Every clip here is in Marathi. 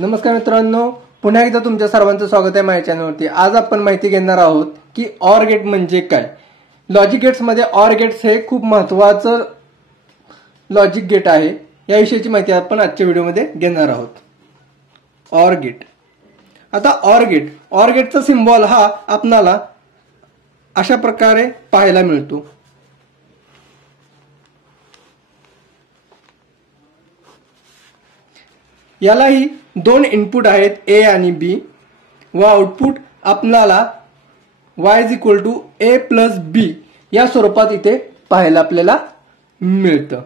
नमस्कार मित्रांनो, पुन्हा एकदा तुमच्या सर्वांचं स्वागत आहे माझ्या चॅनलवरती। आज आपण माहिती घेणार आहोत की ऑर गेट म्हणजे काय। लॉजिक गेट्स मध्ये ऑर गेट्स हे खूप महत्त्वाचं लॉजिक गेट आहे। या विषयाची माहिती आपण आजच्या व्हिडिओमध्ये घेणार आहोत। Or gate. आता ऑर गेटचा सिम्बॉल हा आपल्याला अशा प्रकारे पाहायला मिळतो। यालाही दोन इनपुट आहेत ए आणि बी व आउटपुट आपल्याला y = a+b या स्वरूपात इथे पाहायला आपल्याला मिळतं।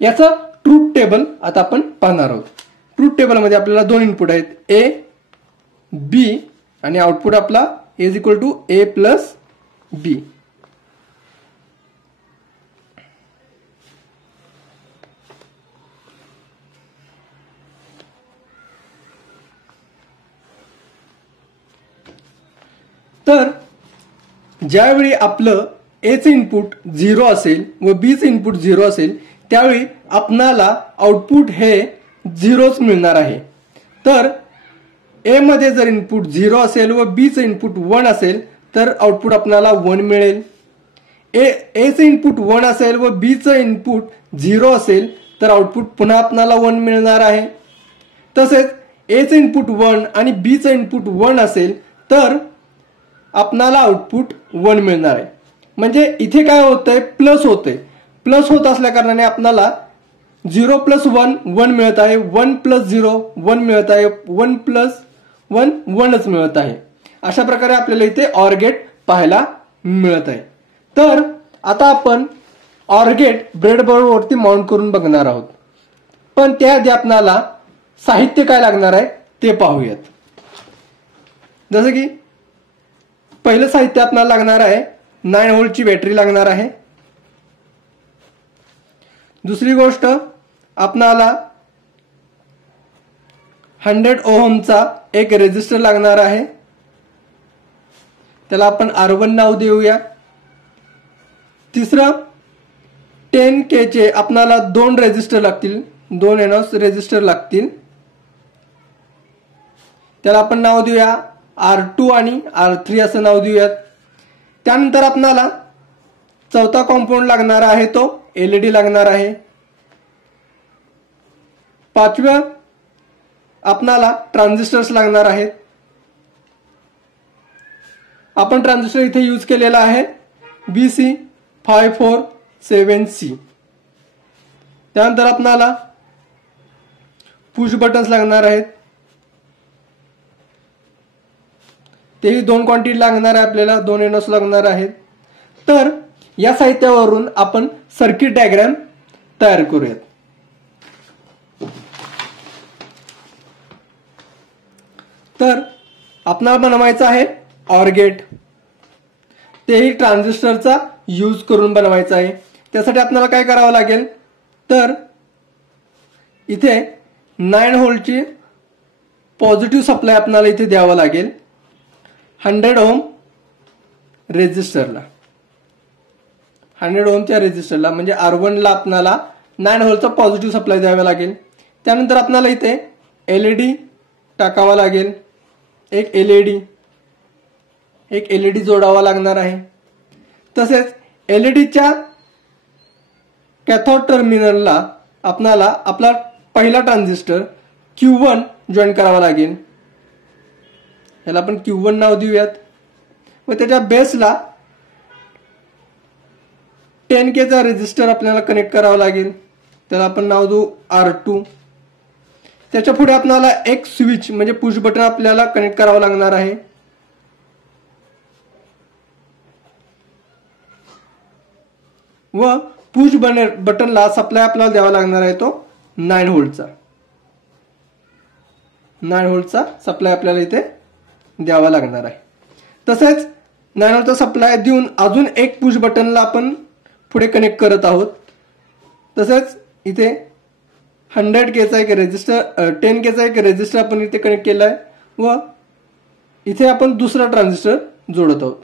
याचं ट्रूथ टेबल आता आपण पाहणार आहोत। ट्रूथ टेबल मध्ये आपल्याला दोन इनपुट आहेत a b आणि आउटपुट आपला a = a+b। तर ज्यावेळी आपलं ए चे इनपुट 0 असेल व बी चे इनपुट 0 असेल त्यावेळी आपणाला आउटपुट हे 0च मिळणार आहे। तर ए मध्ये जर इनपुट 0 असेल व बी चे इनपुट 1 असेल तर आउटपुट आपल्याला 1 मिळेल। ए चे इनपुट 1 असेल व बी चे इनपुट 0 असेल तर आउटपुट पुन्हा आपल्याला 1 मिळणार आहे। तसेच ए चे इनपुट 1 आणि बी चे इनपुट 1 असेल तर आपणाला आउटपुट 1 मिळणार आहे। म्हणजे इथे काय होतंय, प्लस होतंय। प्लस होत असल्या कारणाने आपल्याला 0 + 1 1 मिळत आहे, 1 + 0 1 मिळत आहे, 1 + 1 1च मिळत आहे। अशा प्रकारे आपल्याला इथे ऑर गेट पाहायला मिळत आहे। तर आता आपण ऑर गेट ब्रेडबोर्डवरती माउंट करून बघणार आहोत, पण त्याआधी आपल्याला साहित्य काय लागणार आहे ते पाहूयात। जसं की पहिलं साहित्य आपल्याला लागणार आहे 9 व्होल्टची बॅटरी लागणार आहे। दुसरी गोष्ट आपल्याला 100 ओहमचा एक रेजिस्टर लागणार आहे, त्याला आपण R1 नाव देऊया। तिसरं 10K चे आपल्याला 2 रेजिस्टर लागतील, 2 NOS रेजिस्टर लागतील, त्याला आपण नाव देऊया R2 आणि R3 असं नाव देऊयात। त्यानंतर आपल्याला चौथा कॉम्पोनंट लागणार आहे तो LED लागणार आहे। पाचव्या आपल्याला ट्रान्झिस्टर्स लागणार आहेत। आपण ट्रान्झिस्टर इथे यूज केलेला आहे BC547C। त्यानंतर आपल्याला पुश बटन्स लागणार आहेत, तेही 2 क्वांटिटी लागणार आहे आपल्याला, 2 NOS लागणार आहेत। तर या साहित्यावरून आपण सर्किट डायग्राम तयार करूयात। तर आपल्याला बनवायचा आहे ऑर गेट, तेही ट्रान्झिस्टरचा यूज करून बनवायचा आहे। त्यासाठी आपल्याला काय करावं लागेल, तर इथे 9 व्होल्टची पॉझिटिव्ह सप्लाय आपल्याला इथे द्यावा लागेल 100 ओम रेजिस्टरला। 100 ओमच्या रेजिस्टरला म्हणजे R1 ला आपल्याला 9 व्होल्टचा पॉझिटिव्ह सप्लाय द्यावा लागेल। त्यानंतर आपल्याला इथे LED टाकावा लागेल, एक LED जोडावा लागणार आहे। तसेच LEDच्या कॅथोड टर्मिनलला आपल्याला आपला पहिला ट्रान्झिस्टर Q1 जॉईन करावा लागेल, याला आपण Q1 नाव देऊयात। व त्याच्या बेसला 10K चा रेजिस्टर आपल्याला कनेक्ट करावा लागेल, त्याला आपण नाव देऊ R2। त्याच्या पुढे आपल्याला एक स्विच म्हणजे पुश बटन आपल्याला कनेक्ट करावं लागणार आहे। व पुश बटनला सप्लाय आपल्याला द्यावा लागणार आहे तो 9 व्होल्टचा। 9 व्होल्टचा सप्लाय आपल्याला इथे द्यावा लागणार आहे। तसेच 9 व्होल्टचा सप्लाय देऊन अजून एक पुश बटनला आपण पुढे कनेक्ट करत आहोत। तसेच इथे 100K चा एक रेजिस्टर 10K चा एक रेजिस्टर आपण इथे कनेक्ट केला आहे व इथे आपण दुसरा ट्रान्झिस्टर जोडत आहोत।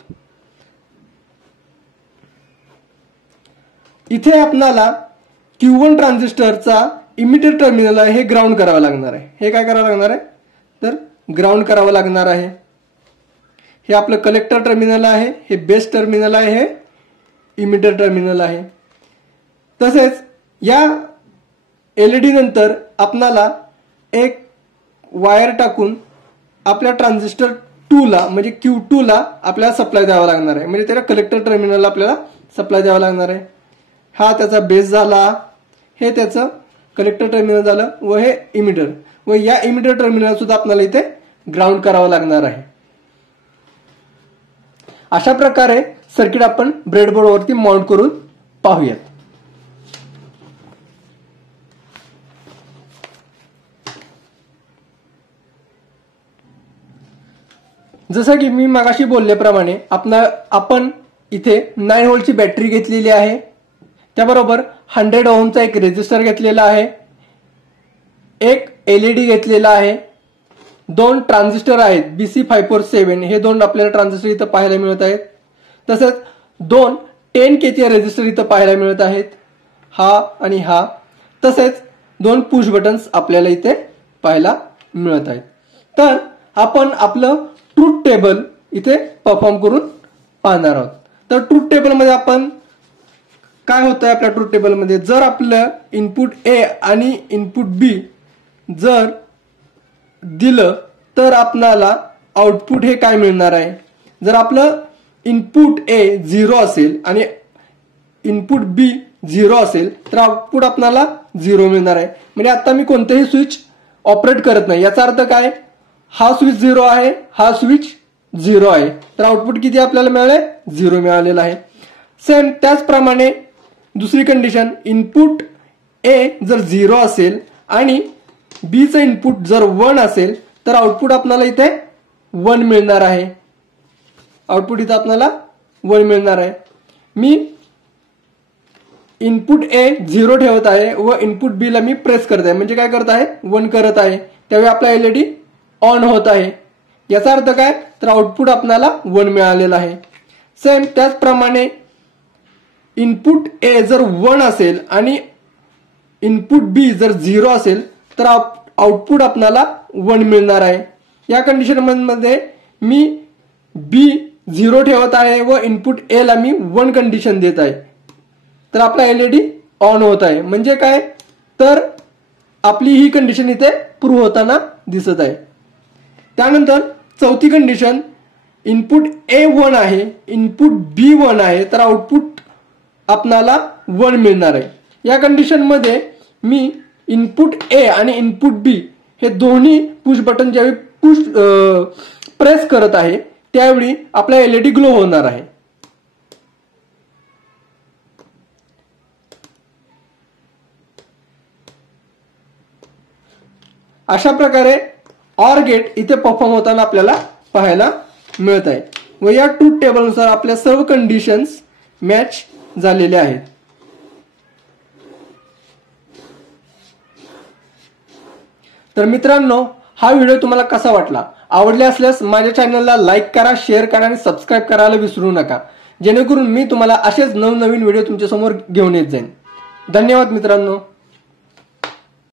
इथे आपल्याला Q1 ट्रान्झिस्टरचा इमिटर टर्मिनल आहे हे ग्राउंड करावं लागणार आहे। हे काय करावं लागणार आहे, तर ग्राउंड करावं लागणार आहे। हे आपलं कलेक्टर टर्मिनल आहे, हे बेस टर्मिनल आहे, हे इमिटर टर्मिनल आहे। तसेच या एलईडी नंतर आपल्याला एक वायर टाकून आपल्या ट्रान्झिस्टर 2 ला म्हणजे Q2 ला आपल्याला सप्लाय द्यावा लागणार आहे, म्हणजे त्याला कलेक्टर टर्मिनलला आपल्याला सप्लाय द्यावा लागणार आहे। हा त्याचा बेस झाला, हे त्याचं कलेक्टर टर्मिनल झालं व हे इमिटर, व या इमिटर टर्मिनल सुद्धा आपल्याला इथे ग्राउंड करावं लागणार आहे। अशा प्रकारे सर्किट आपण ब्रेडबोर्डवरती माउंट करून पाहूयात। जसं की मी मगाशी बोलल्याप्रमाणे आपण इथे 9 व्होल्टची बॅटरी घेतलेली आहे, त्याबरोबर 100 ओहमचा एक रेजिस्टर घेतलेला आहे, एक एलईडी घेतलेला आहे, 2 ट्रान्झिस्टर आहेत BC547, हे 2 आपल्याला ट्रान्झिस्टर इथं पाहायला मिळत आहेत। तसंच 2 10K चे रेजिस्टर इथं पाहायला मिळत आहेत, हा आणि हा। तसेच 2 पुश बटन्स आपल्याला इथे पाहायला मिळत आहेत। तर आपण आपलं ट्रूथ टेबल इथे परफॉर्म करून पाहणार आहोत। तर ट्रूथ टेबल मध्ये आपण काय होतंय, आपल्या ट्रूथ टेबल मध्ये जर आपलं इनपुट A आणि इनपुट B जर दिलं तर आपल्याला आउटपुट हे काय मिळणार आहे। जर आपलं इनपुट A 0 असेल आणि इनपुट B 0 असेल तर आउटपुट आपल्याला 0 मिळणार आहे। म्हणजे आता मी कोणतेही स्विच ऑपरेट करत नाही, याचा अर्थ काय, हा स्विच 0 आहे, हा स्विच 0 आहे, तर आउटपुट किती आपल्याला मिळाले, 0 मिळालेलं आहे। सेम त्याचप्रमाणे दुसरी कंडिशन, इनपुट A जर 0 असेल आणि B चं इनपुट जर 1 असेल तर आउटपुट आपल्याला इथे 1 मिळणार आहे, आउटपुट इथे आपल्याला 1 मिळणार आहे। मी इनपुट A 0 ठेवत आहे व इनपुट B ला मी प्रेस करत आहे, म्हणजे काय करत आहे, 1 करत आहे, त्यावेळी आपला एलईडी ऑन होत आहे। याचा अर्थ काय, तर आउटपुट आपल्याला 1 मिळालेला आहे। सेम त्याचप्रमाणे इनपुट A जर 1 असेल आणि इनपुट B जर 0 असेल तर आउटपुट आपल्याला 1 मिळणार आहे। या कंडिशन मध्ये मी B 0 ठेवत आहे व इनपुट A ला मी 1 कंडिशन देत आहे, तर आपला एलईडी ऑन होत आहे। म्हणजे काय, तर आपली ही कंडिशन इथे प्रूव्ह होताना दिसत आहे। त्यानंतर चौथी कंडिशन, इनपुट A 1 आहे, इनपुट B 1 आहे, तर आउटपुट आपल्याला 1 मिळणार आहे। या कंडिशन मध्ये मी इनपुट A आणि इनपुट B हे दोन्ही पुश बटन ज्यावेळी प्रेस करत आहे त्यावेळी आपला एलईडी ग्लो होणार आहे। अशा प्रकारे ऑर गेट इथे परफॉर्म होताना आपल्याला पाहायला मिळत आहे व या ट्रूथ टेबल नुसार आपल्या सर्व कंडिशन्स मॅच झालेल्या आहेत। तर मित्रांनो, हा व्हिडिओ तुम्हाला कसा वाटला, आवडले असल्यास माझ्या चॅनलला लाईक करा, शेअर करा आणि सबस्क्राईब करायला विसरू नका, जेणेकरून मी तुम्हाला असेच नवनवीन व्हिडिओ तुमच्या समोर घेऊन येत जाईन। धन्यवाद मित्रांनो।